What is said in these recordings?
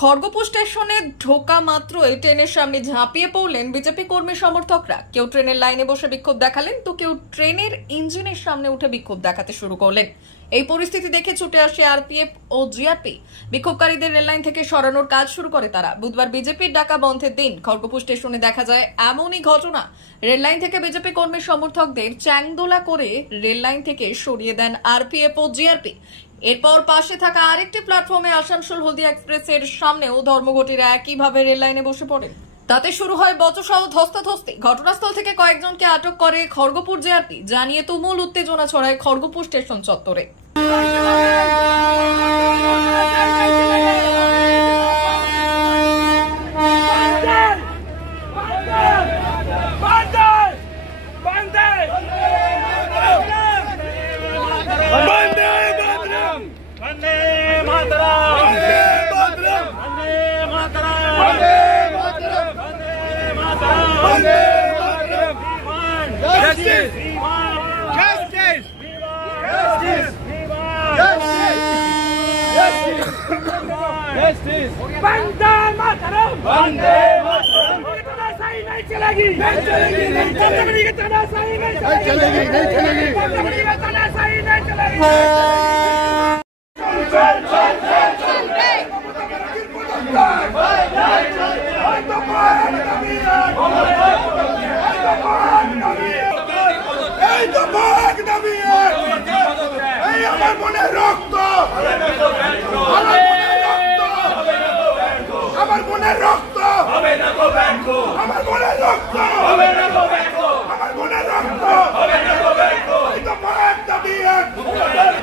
খড়গপুর স্টেশনে ঢোকা মাত্রই ট্রেনের সামনে ঝাঁপিয়ে পড়লেন বিজেপি কর্মী সমর্থকরা। কেউ ট্রেনের লাইনে বসে বিক্ষোভ দেখালেন, তো কেউ ট্রেনের ইঞ্জিনের সামনে উঠে বিক্ষোভ দেখাতে শুরু করলেন। এই পরিস্থিতি দেখে ছুটে আসে আরপিএফ ও জিআরপি। বিক্ষোভকারীদের রেললাইন থেকে সরানোর কাজ শুরু করে তারা। বুধবার বিজেপির ডাকা বন্ধের দিন খড়গপুর স্টেশনে দেখা যায় এমনই ঘটনা। রেললাইন থেকে বিজেপি কর্মী সমর্থকদের চ্যাংদোলা করে রেললাইন থেকে সরিয়ে দেন আরপিএফ ও জিআরপি। এরপর পাশে থাকা আরেকটি প্ল্যাটফর্মে আসানসোল হলদিয়া এক্সপ্রেসের সামনেও ধর্মঘটিরা একইভাবে রেল লাইনে বসে পড়ে। তাতে শুরু হয় বচসহ ধস্তাধস্তি। ঘটনাস্থল থেকে কয়েকজনকে আটক করে খড়গপুর জিআরপি। জানিয়ে তুমুল উত্তেজনা ছড়ায় খড়গপুর স্টেশন চত্বরে। वंदे मातरम, वंदे मातरम। तानाशाही नहीं चलेगी, नहीं चलेगी, नहीं चलेगी। तानाशाही नहीं चलेगी, नहीं चलेगी। तानाशाही नहीं चलेगी। चल चल चल चल रे। আমার বোনের রক্ত হবে না গো ব্যাংক, আমার বোনের রক্ত হবে না গো ব্যাংক, আমার বোনের রক্ত হবে না গো ব্যাংক। এই তো মায়ের দাবি এক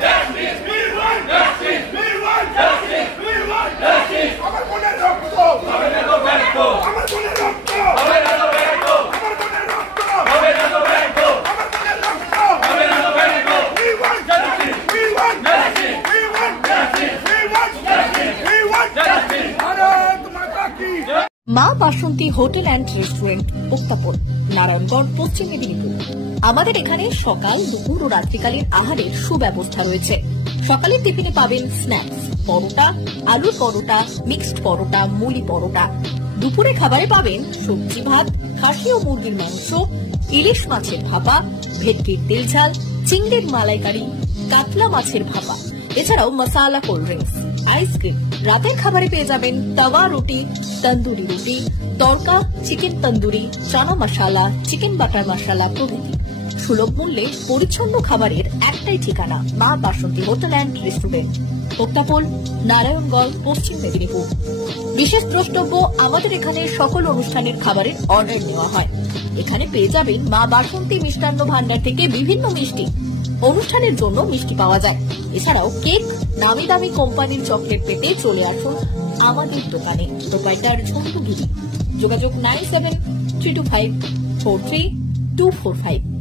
justice, we want justice, we want justice, we want justice. আমার বোনের রক্ত হবে না গো ব্যাংক, আমার বোনের রক্ত হবে না গো ব্যাংক, আমার বোনের রক্ত হবে না গো ব্যাংক, আমার বোনের রক্ত হবে না গো bank. We want justice, we want justice, we want justice, we want justice, we want justice. মা বাসন্তী হোটেল অ্যান্ড রেস্টুরেন্ট, উত্তাপন, নারায়ণগড়, পশ্চিম মেদিনীপুর। আমাদের এখানে সকাল, দুপুর ও রাত্রিকালীন আহারের সুব্যবস্থা রয়েছে। সকালের টিফিনে পাবেন স্ন্যাক্স, পরোটা, আলুর পরোটা, মিক্সড পরোটা, মুলি পরোটা। দুপুরে খাবারে পাবেন সবজি ভাত, খাসি ও মুরগির মাংস, ইলিশ মাছের ভাপা, ভেটকির তেল ঝাল, চিংড়ির মালাইকারি, কাতলা মাছের ভাপা, এছাড়াও মশালা কোল্ড ড্রিঙ্কস, আইসক্রিম। রাতের খাবারে পেয়ে যাবেন তাওয়া রুটি, তন্দুরি রুটি, তড়কা, চিকেন তন্দুরি, চানা মশালা, চিকেন বাটার মশালা প্রভৃতি। সুলভ মূল্যে পরিচ্ছন্ন খাবারের একটাই ঠিকানা, মা বাসন্তী হোটেল অ্যান্ড রেস্টুরেন্ট, উত্তাপন, নারায়ণগড়, পশ্চিম মেদিনীপুর। বিশেষ দ্রষ্টব্য, আমাদের এখানে সকল অনুষ্ঠানের খাবারের অর্ডার নেওয়া হয়। এখানে পেয়ে যাবেন মা বাসন্তী মিষ্টান্ন ভান্ডার থেকে বিভিন্ন মিষ্টি। অনুষ্ঠানের জন্য মিষ্টি পাওয়া যায়। এছাড়াও কেক, নামি দামি কোম্পানির চকলেট পেতে চলে আসুন আমাদের দোকানে। প্রোপাইটার ঝন্টু গিরি। যোগাযোগ 9732543245।